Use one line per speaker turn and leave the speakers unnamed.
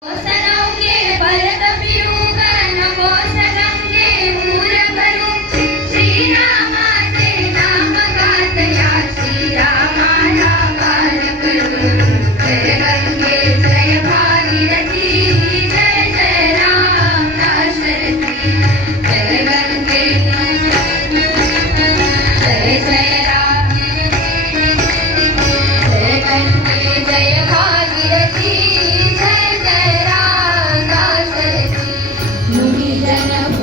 我们三
Yeah.